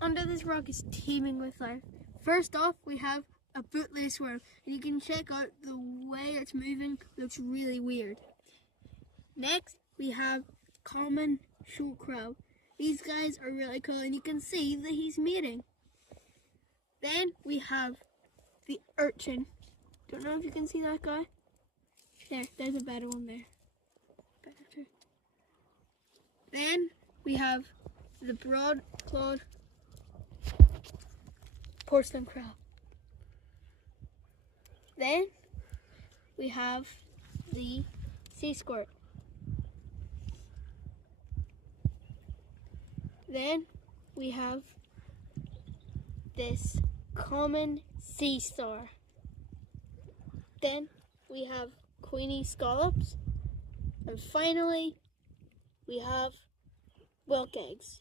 Under this rock is teeming with life. First off, we have a bootless worm, and you can check out the way it's moving. Looks really weird. Next, we have common short crow. These guys are really cool, and you can see that he's mating. Then we have the urchin. Don't know if you can see that guy. There's a better one there. Better. Then we have the broad-clawed porcelain crow. Then we have the sea squirt. Then we have this common sea star. Then we have queenie scallops. And finally, we have whelk eggs.